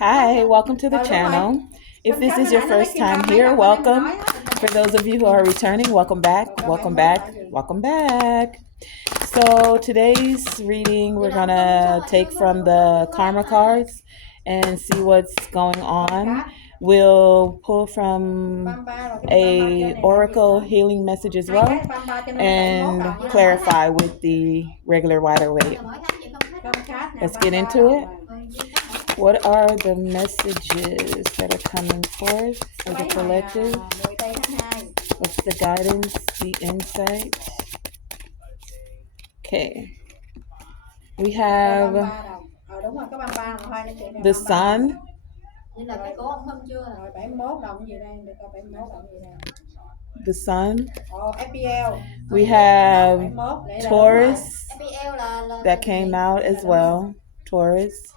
Hi, welcome to the channel. If this is your first time here, welcome. For those of you who are returning, welcome back, welcome back, welcome back. So today's reading, we're gonna take from the karma cards and see what's going on. We'll pull from a oracle healing message as well and clarify with the regular water weight. Let's get into it. What are the messages that are coming forth for the collective? What's the guidance, the insight? Okay. We have the sun. The sun. We have Taurus that came out as well. Taurus.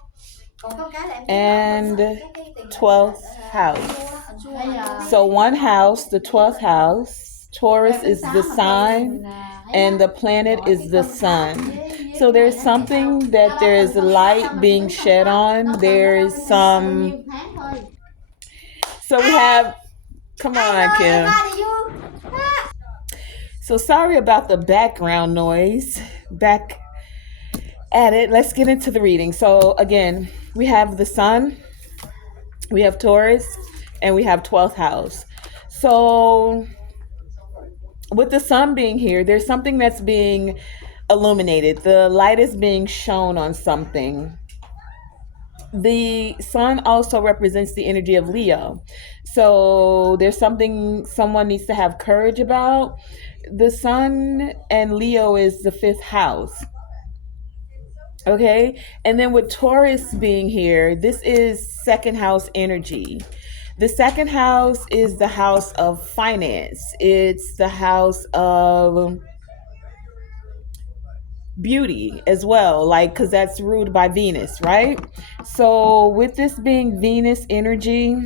And 12th house. So one house, the 12th house, Taurus is the sign and the planet is the sun. So there's something that there's light being shed on. There's some. So we have. Come on, Kim. So sorry about the background noise. Back at it. Let's get into the reading. So again, we have the sun, we have Taurus, and we have 12th house. So with the sun being here, there's something that's being illuminated. The light is being shown on something. The sun also represents the energy of Leo. So there's something someone needs to have courage about. The sun and Leo is the 5th house. Okay. And then with Taurus being here, this is 2nd house energy. The 2nd house is the house of finance. It's the house of beauty as well, like, because that's ruled by Venus, right? So with this being Venus energy,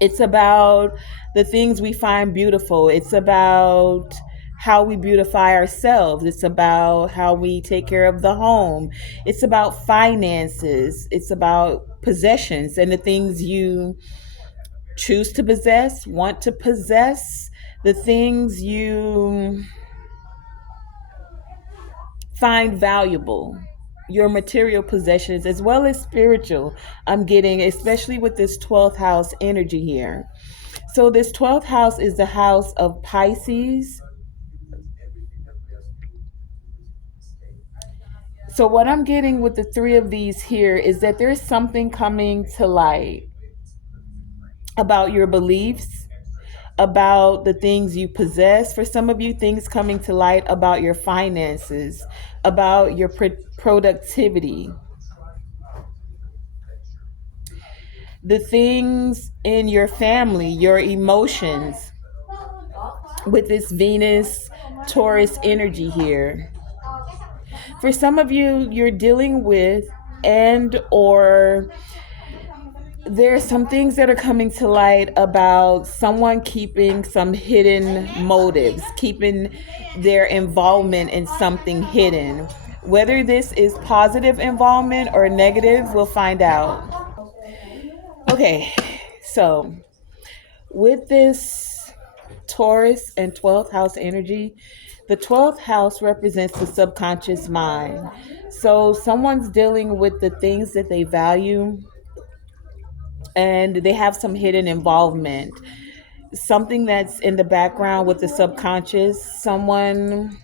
it's about the things we find beautiful. It's about how we beautify ourselves. It's about how we take care of the home. It's about finances. It's about possessions and the things you choose to possess, want to possess, the things you find valuable, your material possessions as well as spiritual. I'm getting, especially with this 12th house energy here. So this 12th house is the house of Pisces. So what I'm getting with the 3 of these here is that there's something coming to light about your beliefs, about the things you possess. For some of you, things coming to light about your finances, about your productivity, the things in your family, your emotions, with this Venus Taurus energy here. For some of you, you're dealing with or there's some things that are coming to light about someone keeping some hidden motives, keeping their involvement in something hidden. Whether this is positive involvement or negative, we'll find out. Okay, so with this Taurus and 12th house energy, the 12th house represents the subconscious mind. So someone's dealing with the things that they value and they have some hidden involvement, something that's in the background with the subconscious. Someone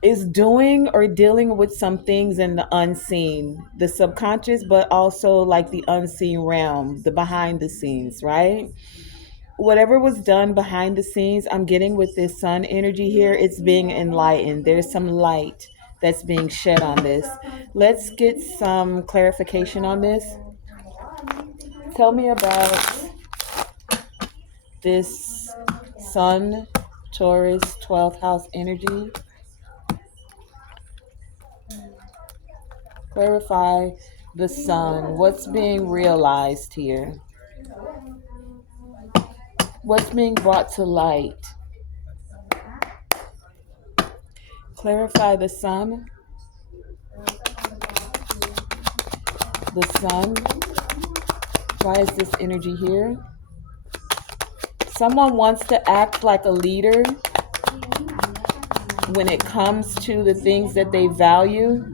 is doing or dealing with some things in the unseen, the subconscious, but also like the unseen realm, the behind the scenes, right? Whatever was done behind the scenes, I'm getting with this sun energy here, it's being enlightened. There's some light that's being shed on this. Let's get some clarification on this. Tell me about this sun, Taurus, 12th house energy. Clarify the sun. What's being realized here? What's being brought to light? Clarify the sun. The sun. Why is this energy here? Someone wants to act like a leader when it comes to the things that they value,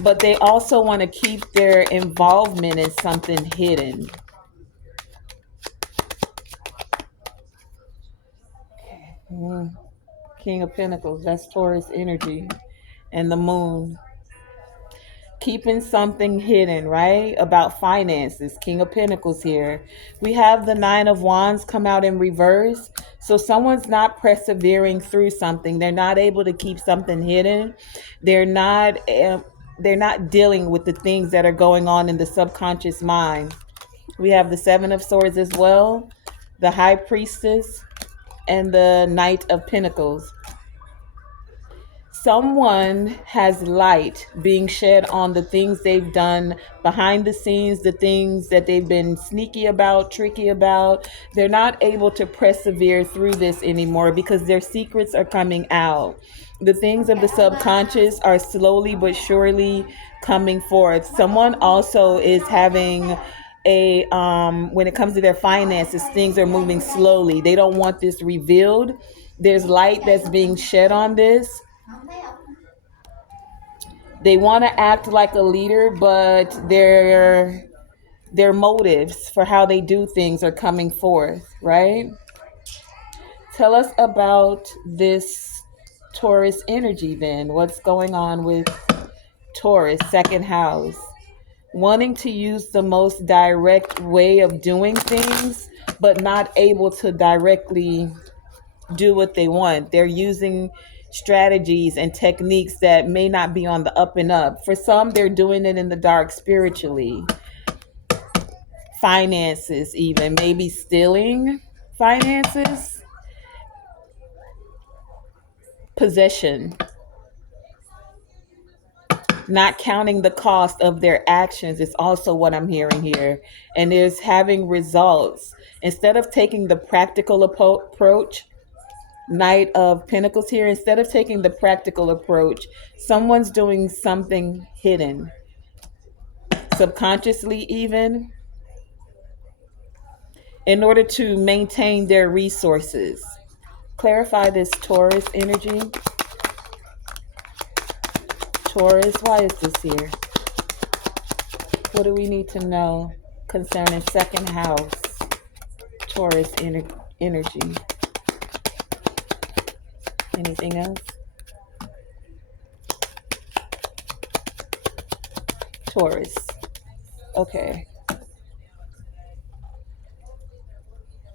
but they also want to keep their involvement in something hidden. King of Pentacles, that's Taurus energy. And the moon. Keeping something hidden, right? About finances. King of Pentacles here. We have the Nine of Wands come out in reverse. So someone's not persevering through something. They're not able to keep something hidden. They're not dealing with the things that are going on in the subconscious mind. We have the Seven of Swords as well, the High Priestess, and the Knight of Pentacles. Someone has light being shed on the things they've done behind the scenes, the things that they've been sneaky about, tricky about. They're not able to persevere through this anymore because their secrets are coming out. The things of the subconscious are slowly but surely coming forth. Someone also is having when it comes to their finances, things are moving slowly. They don't want this revealed. There's light that's being shed on this. They want to act like a leader, but their motives for how they do things are coming forth, right? Tell us about this Taurus energy then. What's going on with Taurus, second house? Wanting to use the most direct way of doing things, but not able to directly do what they want. They're using strategies and techniques that may not be on the up and up. For some, they're doing it in the dark spiritually. Finances, even maybe stealing finances. Possession. Not counting the cost of their actions is also what I'm hearing here. And is having results. Instead of taking the practical approach, Knight of Pentacles here, instead of taking the practical approach, someone's doing something hidden, subconsciously even, in order to maintain their resources. Clarify this Taurus energy. Taurus, why is this here? What do we need to know concerning second house Taurus energy? Anything else? Taurus. Okay.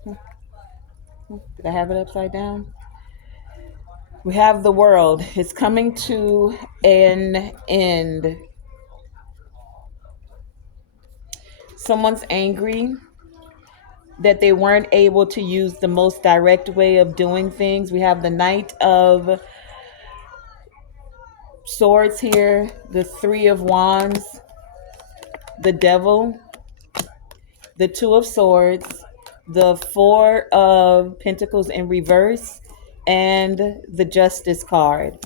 Did I have it upside down? We have the World. It's coming to an end. Someone's angry that they weren't able to use the most direct way of doing things. We have the Knight of Swords here, the Three of Wands, the Devil, the Two of Swords, the Four of Pentacles in reverse, and the Justice card.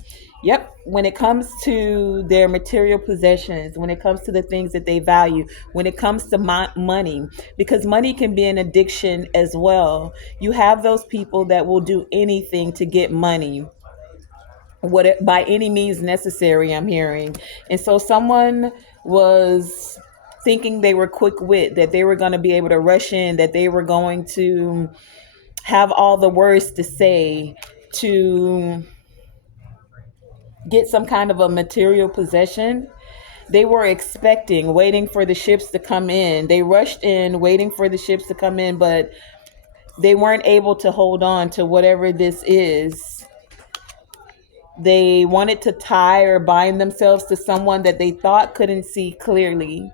Yep, when it comes to their material possessions, when it comes to the things that they value, when it comes to money, because money can be an addiction as well. You have those people that will do anything to get money, by any means necessary, I'm hearing. And so someone was thinking they were quick wit, that they were going to be able to rush in, that they were going to have all the words to say to get some kind of a material possession. They were expecting, waiting for the ships to come in. They rushed in, waiting for the ships to come in, but they weren't able to hold on to whatever this is. They wanted to tie or bind themselves to someone that they thought couldn't see clearly,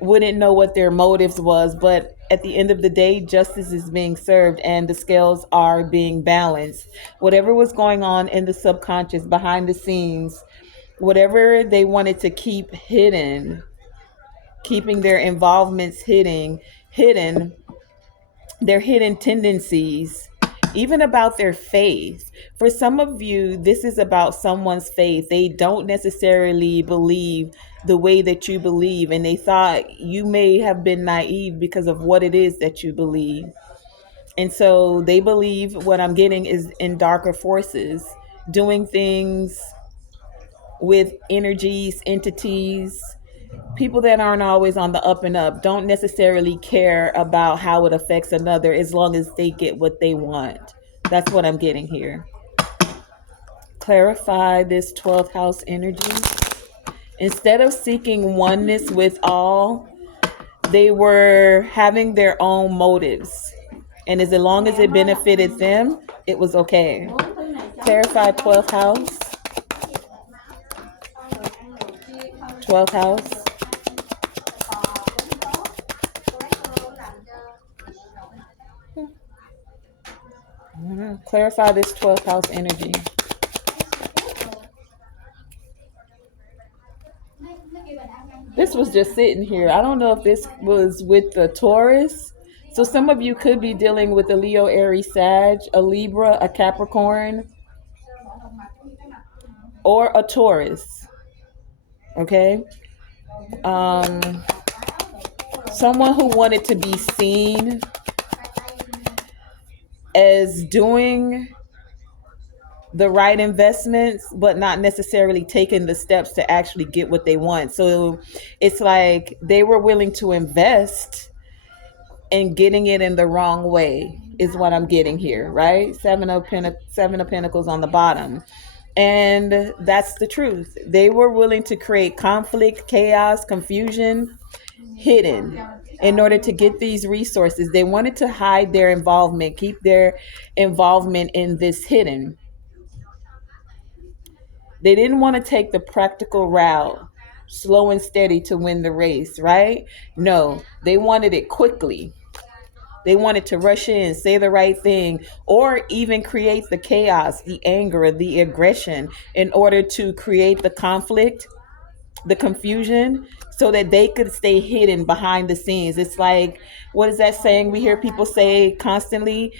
wouldn't know what their motives was, but at the end of the day, justice is being served and the scales are being balanced. Whatever was going on in the subconscious, behind the scenes, whatever they wanted to keep hidden, keeping their involvements hidden, their hidden tendencies, even about their faith. For some of you, this is about someone's faith. They don't necessarily believe the way that you believe, and they thought you may have been naive because of what it is that you believe. And so they believe what I'm getting is in darker forces, doing things with energies, entities, people that aren't always on the up and up, don't necessarily care about how it affects another as long as they get what they want. That's what I'm getting here. Clarify this 12th house energy. Instead of seeking oneness with all, they were having their own motives. And as long as it benefited them, it was okay. Clarify 12th house. 12th house. Clarify this 12th house energy. This was just sitting here. I don't know if this was with the Taurus. So some of you could be dealing with a Leo, Aries, Sag, a Libra, a Capricorn, or a Taurus. Okay? Um, Someone who wanted to be seen as doing the right investments, but not necessarily taking the steps to actually get what they want. So it's like they were willing to invest and getting it in the wrong way is what I'm getting here, right? Seven of Pentacles on the bottom. And that's the truth. They were willing to create conflict, chaos, confusion, hidden in order to get these resources. They wanted to hide their involvement, keep their involvement in this hidden. They didn't want to take the practical route, slow and steady to win the race, right? No, they wanted it quickly. They wanted to rush in, say the right thing, or even create the chaos, the anger, the aggression in order to create the conflict, the confusion, so that they could stay hidden behind the scenes. It's like, what is that saying we hear people say constantly?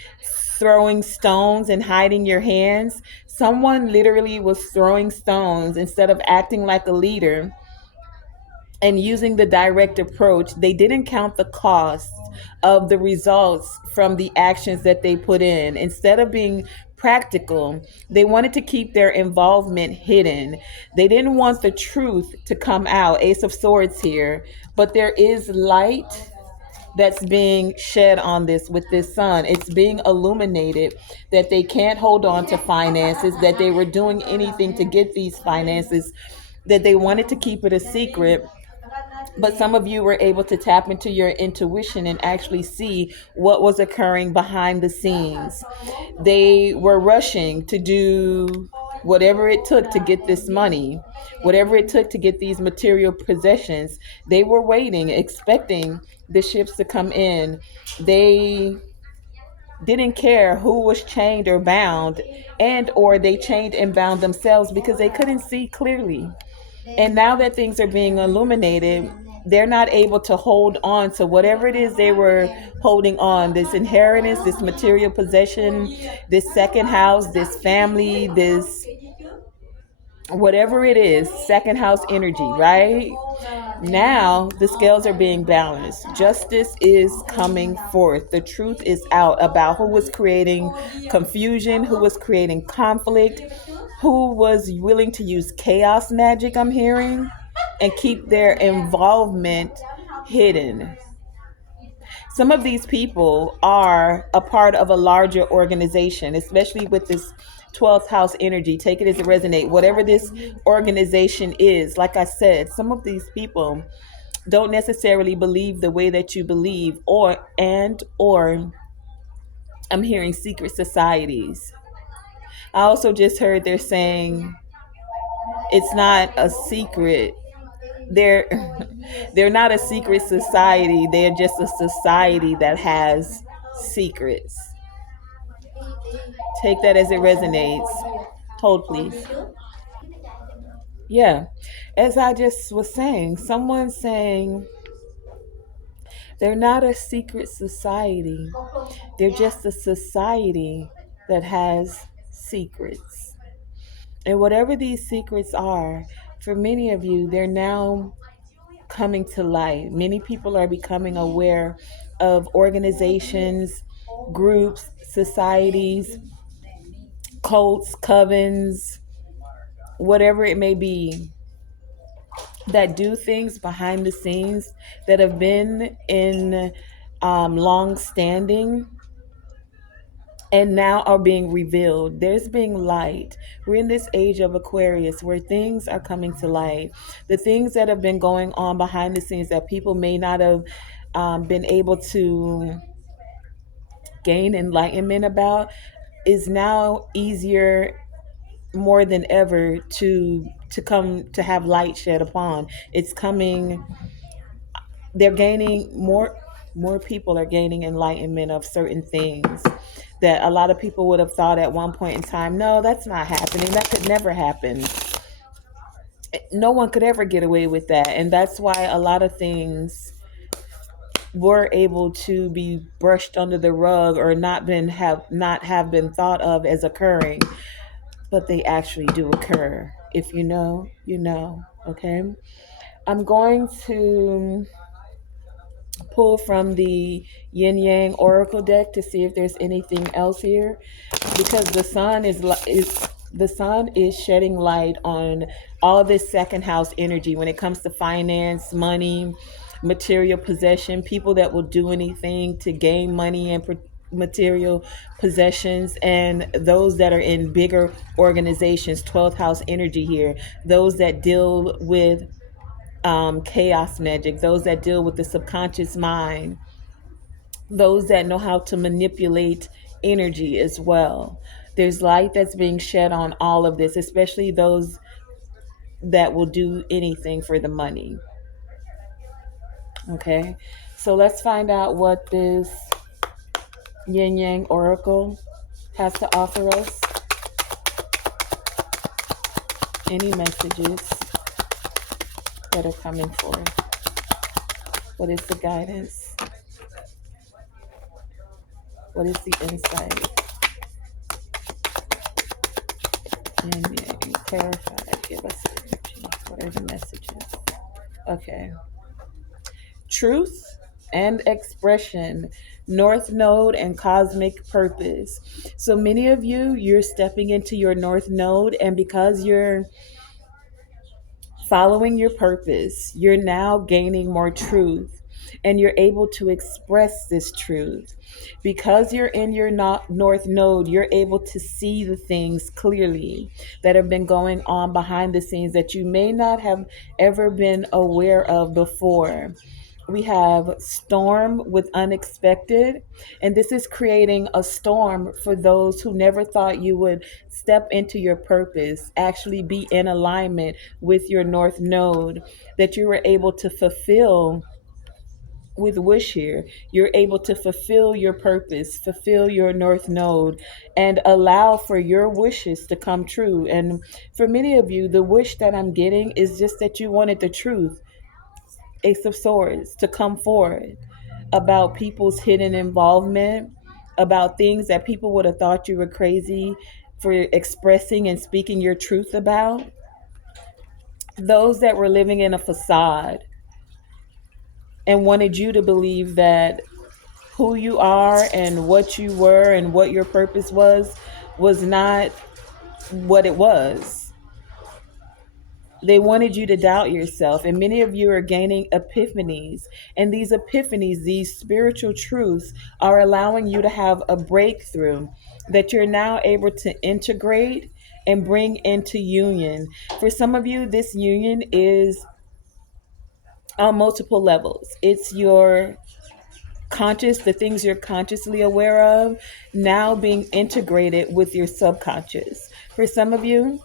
Throwing stones and hiding your hands. Someone literally was throwing stones instead of acting like a leader and using the direct approach. They didn't count the cost of the results from the actions that they put in. Instead of being practical, they wanted to keep their involvement hidden. They didn't want the truth to come out. Ace of Swords here, but there is light that's being shed on this with this sun. It's being illuminated that they can't hold on to finances, that they were doing anything to get these finances, that they wanted to keep it a secret. But some of you were able to tap into your intuition and actually see what was occurring behind the scenes. They were rushing to do whatever it took to get this money, whatever it took to get these material possessions. They were waiting, expecting the ships to come in. They didn't care who was chained or bound, and or they chained and bound themselves because they couldn't see clearly. And now that things are being illuminated, they're not able to hold on to whatever it is they were holding on, this inheritance, this material possession, this second house, this family, this whatever it is, second house energy, right? Now the scales are being balanced. Justice is coming forth. The truth is out about who was creating confusion, who was creating conflict, who was willing to use chaos magic, I'm hearing, and keep their involvement hidden. Some of these people are a part of a larger organization, especially with this 12th house energy. Take it as it resonates. Whatever this organization is, like I said, some of these people don't necessarily believe the way that you believe, or I'm hearing secret societies. I also just heard they're saying it's not a secret. They're they're not a secret society. They're just a society that has secrets. Take that as it resonates. Hold, please. Yeah. As I just was saying, someone's saying they're not a secret society. They're just a society that has secrets. And whatever these secrets are, for many of you, they're now coming to light. Many people are becoming aware of organizations, groups, societies, cults, covens, whatever it may be, that do things behind the scenes that have been in long standing and now are being revealed. There's being light. We're in this age of Aquarius where things are coming to light. The things that have been going on behind the scenes that people may not have been able to gain enlightenment about is now easier more than ever to come to have light shed upon. It's coming. They're gaining more people are gaining enlightenment of certain things that a lot of people would have thought at one point in time, no, that's not happening, that could never happen, no one could ever get away with that. And that's why a lot of things were able to be brushed under the rug or not have been thought of as occurring, but they actually do occur. If you know, you know. Okay, I'm going to pull from the yin yang oracle deck to see if there's anything else here, because the sun is shedding light on all this second house energy when it comes to finance, money, material possession, people that will do anything to gain money and material possessions, and those that are in bigger organizations. 12th house energy here, those that deal with chaos magic, those that deal with the subconscious mind, those that know how to manipulate energy as well. There's light that's being shed on all of this, especially those that will do anything for the money. Okay, so let's find out what this yin yang oracle has to offer us. Any messages that are coming forth? What is the guidance? What is the insight? Yin yang, clarify, give us energy. What are the messages? Okay. Truth and expression, North Node and cosmic purpose. So many of you, you're stepping into your North Node, and because you're following your purpose, you're now gaining more truth, and you're able to express this truth. Because you're in your North Node, you're able to see the things clearly that have been going on behind the scenes that you may not have ever been aware of before. We have storm with unexpected, and this is creating a storm for those who never thought you would step into your purpose, actually be in alignment with your North Node, that you were able to fulfill with wish here. You're able to fulfill your purpose, fulfill your North Node, and allow for your wishes to come true. And for many of you, the wish that I'm getting is just that you wanted the truth, Ace of Swords, to come forward about people's hidden involvement, about things that people would have thought you were crazy for expressing and speaking your truth about. Those that were living in a facade and wanted you to believe that who you are and what you were and what your purpose was not what it was. They wanted you to doubt yourself, and many of you are gaining epiphanies. And these epiphanies, these spiritual truths, are allowing you to have a breakthrough that you're now able to integrate and bring into union. For some of you, this union is on multiple levels. It's your conscious, the things you're consciously aware of, now being integrated with your subconscious. For some of you,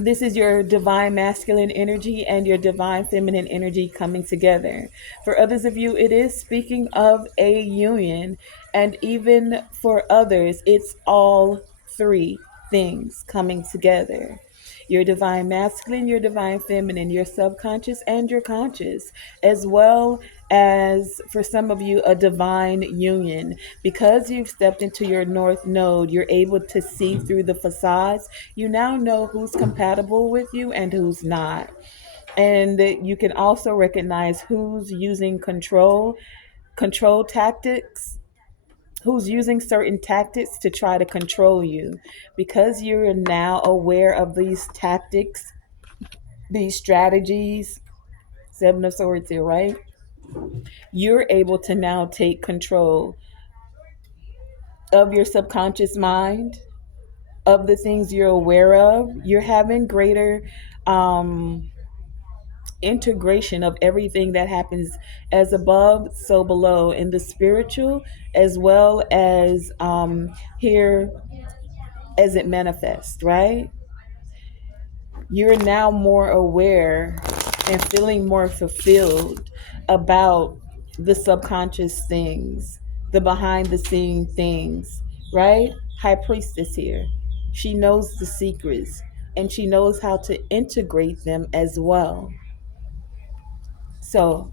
this is your divine masculine energy and your divine feminine energy coming together. For others of you, it is speaking of a union. And even for others, it's all three things coming together. Your divine masculine, your divine feminine, your subconscious and your conscious, as well as for some of you, a divine union. Because you've stepped into your north node, you're able to see through the facades. You now know who's compatible with you and who's not. And you can also recognize who's using control tactics, who's using certain tactics to try to control you. Because you're now aware of these tactics, these strategies, Seven of Swords here, right? You're able to now take control of your subconscious mind, of the things you're aware of. You're having greater um, integration of everything that happens as above, so below in the spiritual, as well as here as it manifests, right? You're now more aware and feeling more fulfilled about the subconscious things, the behind the scene things, right? High Priestess here. She knows the secrets and she knows how to integrate them as well. So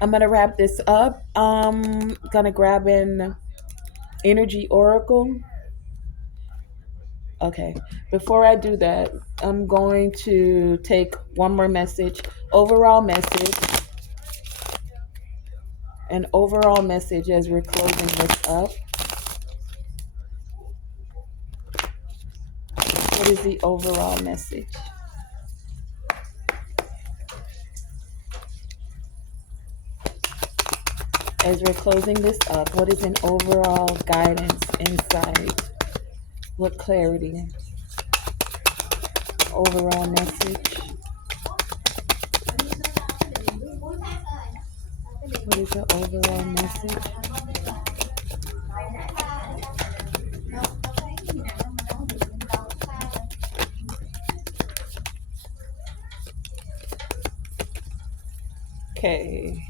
I'm gonna wrap this up. Gonna grab an energy oracle. Okay. Before I do that, I'm going to take one more message. Overall message. An overall message as we're closing this up. What is the overall message? As we're closing this up, what is an overall guidance, insight? What clarity? Overall message. What is the overall message? Okay.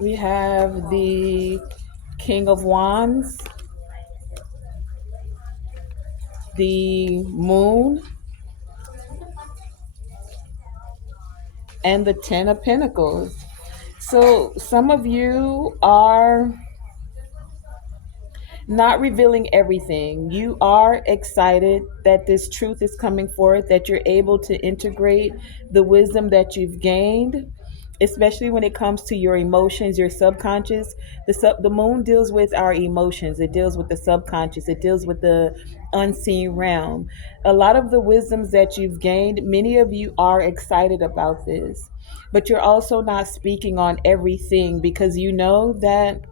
We have the King of Wands, the Moon, and the Ten of Pentacles. So some of you are not revealing everything. You are excited that this truth is coming forth, that you're able to integrate the wisdom that you've gained, especially when it comes to your emotions, your subconscious. The moon deals with our emotions. It deals with the subconscious. It deals with the unseen realm. A lot of the wisdoms that you've gained, many of you are excited about this, but you're also not speaking on everything because you know that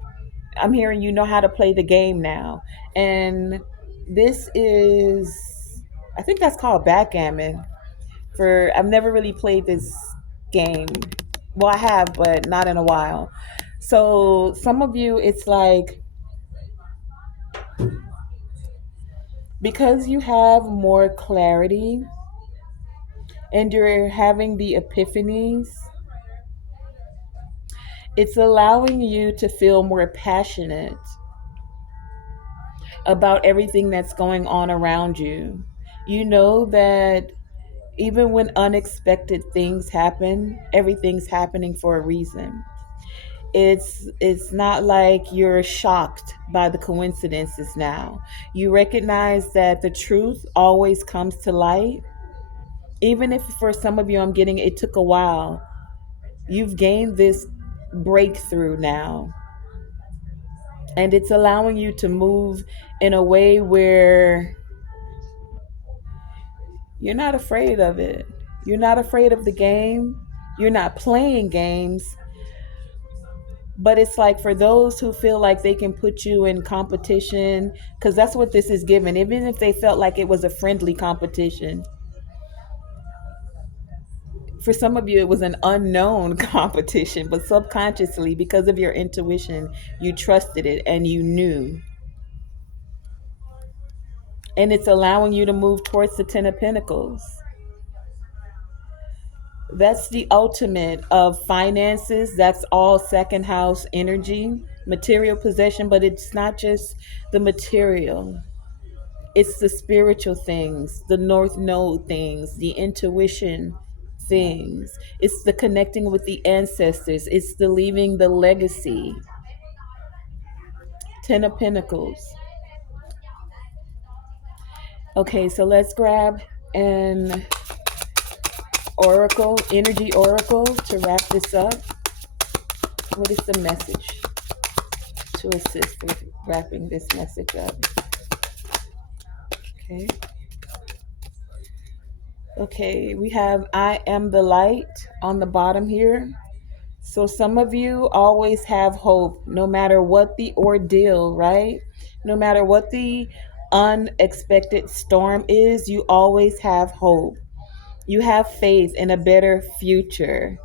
I'm hearing you know how to play the game now. And this is, I think that's called backgammon. For I've never really played this game. Well, I have, but not in a while. So some of you, it's like because you have more clarity and you're having the epiphanies, it's allowing you to feel more passionate about everything that's going on around you. You know that even when unexpected things happen, everything's happening for a reason. It's not like you're shocked by the coincidences now. You recognize that the truth always comes to light. Even if for some of you I'm getting it took a while. You've gained this breakthrough now. And it's allowing you to move in a way where you're not afraid of it. You're not afraid of the game. You're not playing games. But it's like for those who feel like they can put you in competition, because that's what this is given, even if they felt like it was a friendly competition. For some of you, it was an unknown competition, but subconsciously, because of your intuition, you trusted it and you knew. And it's allowing you to move towards the Ten of Pentacles. That's the ultimate of finances. That's all second house energy, material possession, but it's not just the material. It's the spiritual things, the North Node things, the intuition things. It's the connecting with the ancestors. It's the leaving the legacy. Ten of Pentacles. Okay, so let's grab an oracle, energy oracle to wrap this up. What is the message to assist with wrapping this message up? Okay. Okay, we have I am the light on the bottom here. So some of you always have hope no matter what the ordeal, right? No matter what the unexpected storm is, you always have hope. You have faith in a better future.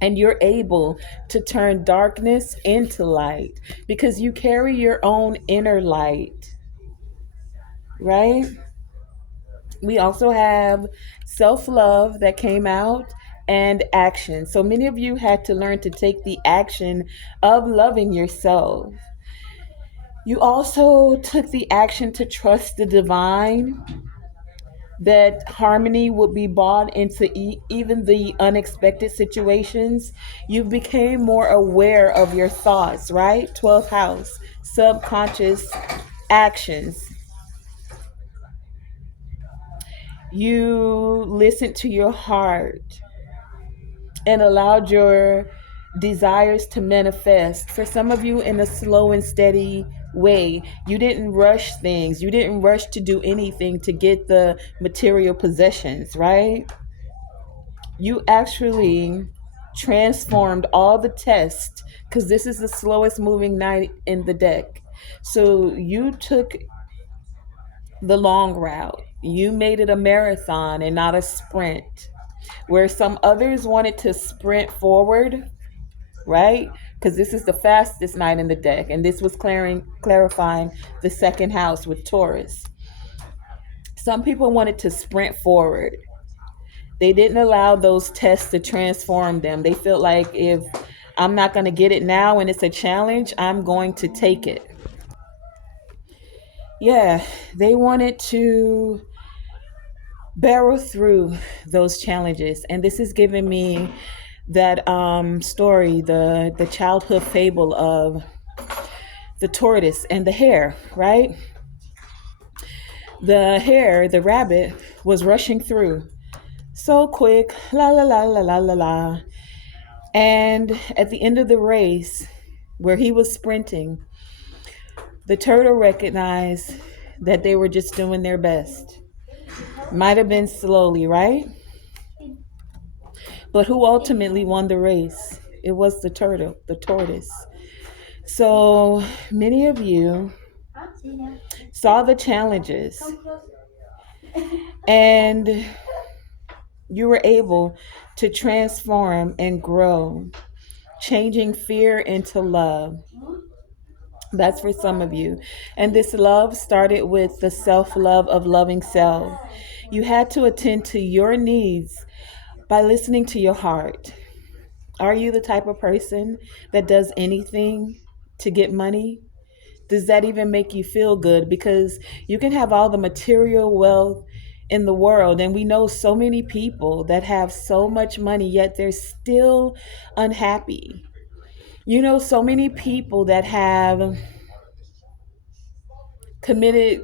And you're able to turn darkness into light because you carry your own inner light, right? We also have self love that came out and action. So many of you had to learn to take the action of loving yourself. You also took the action to trust the divine, that harmony would be brought into even the unexpected situations. You became more aware of your thoughts, right? 12th house, subconscious actions. You listened to your heart and allowed your desires to manifest. For some of you, in a slow and steady way. You didn't rush things. You didn't rush to do anything to get the material possessions, right? You actually transformed all the tests because this is the slowest moving knight in the deck. So you took the long route. You made it a marathon and not a sprint. Where some others wanted to sprint forward, right? Because this is the fastest night in the deck, and this was clarifying the second house with Taurus. Some people wanted to sprint forward. They didn't allow those tests to transform them. They felt like if I'm not going to get it now and it's a challenge, I'm going to take it. Yeah, they wanted to barrel through those challenges. And this is giving me that story, the childhood fable of the tortoise and the hare, right? The hare, the rabbit, was rushing through so quick, la la la la la la la. And at the end of the race, where he was sprinting, the turtle recognized that they were just doing their best. Might have been slowly, right? But who ultimately won the race? It was the turtle, the tortoise. So many of you saw the challenges and you were able to transform and grow, changing fear into love. That's for some of you. And this love started with the self love of loving self. You had to attend to your needs by listening to your heart. Are you the type of person that does anything to get money? Does that even make you feel good? Because you can have all the material wealth in the world, and we know so many people that have so much money, yet they're still unhappy. You know, so many people that have committed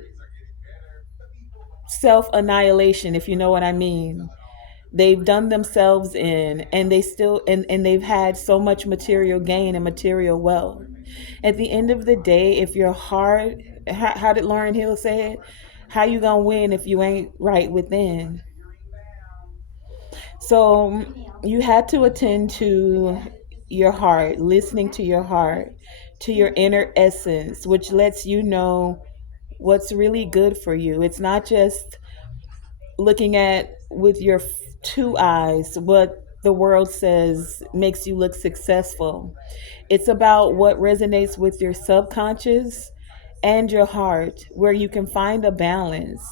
self annihilation, if you know what I mean. They've done themselves in, and they still and they've had so much material gain and material wealth. At the end of the day, if your heart, how did Lauryn Hill say it? How you gonna win if you ain't right within? So you had to attend to your heart, listening to your heart, to your inner essence, which lets you know what's really good for you. It's not just looking at with your two eyes what the world says makes you look successful. It's about what resonates with your subconscious and your heart, where you can find a balance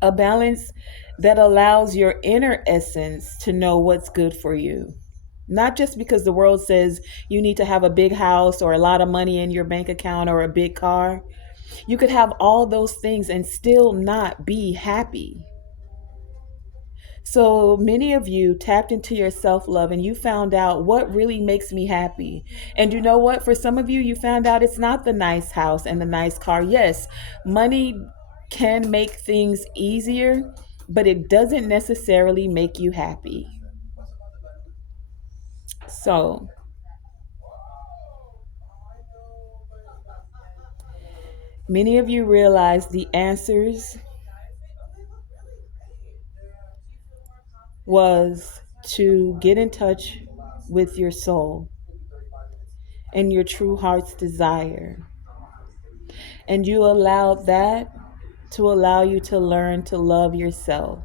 that allows your inner essence to know what's good for you. Not just because the world says you need to have a big house or a lot of money in your bank account or a big car. You could have all those things and still not be happy. So many of you tapped into your self love and you found out what really makes me happy. And you know what? For some of you, you found out it's not the nice house and the nice car. Yes, money can make things easier, but it doesn't necessarily make you happy. So many of you realize the answers was to get in touch with your soul and your true heart's desire. And you allowed that to allow you to learn to love yourself.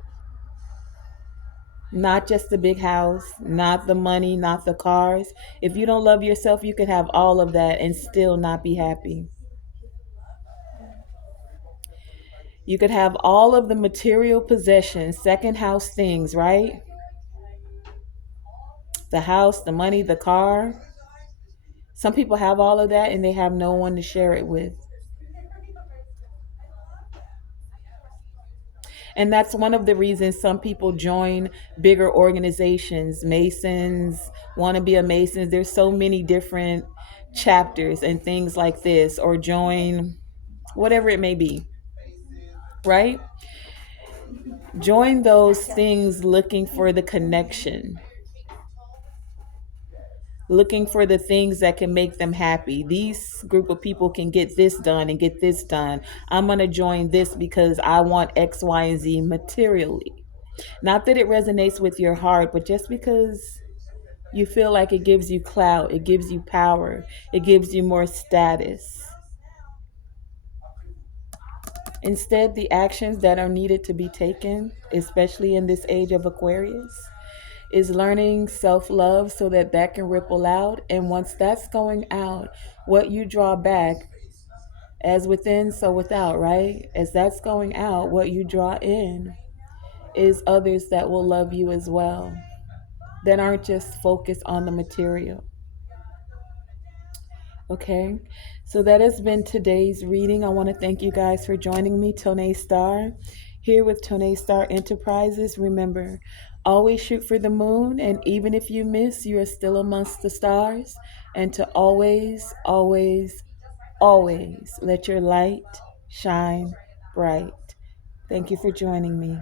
Not just the big house, not the money, not the cars. If you don't love yourself, you could have all of that and still not be happy. You could have all of the material possessions, second house things, right? The house, the money, the car. Some people have all of that and they have no one to share it with. And that's one of the reasons some people join bigger organizations. Masons want to be a Mason. There's so many different chapters and things like this, or join whatever it may be, right? Join those things looking for the connection, looking for the things that can make them happy. These group of people can get this done and get this done. I'm going to join this because I want X, Y, and Z materially. Not that it resonates with your heart, but just because you feel like it gives you clout, it gives you power, it gives you more status. Instead, the actions that are needed to be taken, especially in this age of Aquarius, is learning self love so that that can ripple out. And once that's going out, what you draw back, as within, so without, right? As that's going out, what you draw in is others that will love you as well, that aren't just focused on the material. Okay, so that has been today's reading. I want to thank you guys for joining me, Tonae Star, here with Tonae Star Enterprises. Remember, always shoot for the moon, and even if you miss, you are still amongst the stars. And to always, always, always let your light shine bright. Thank you for joining me.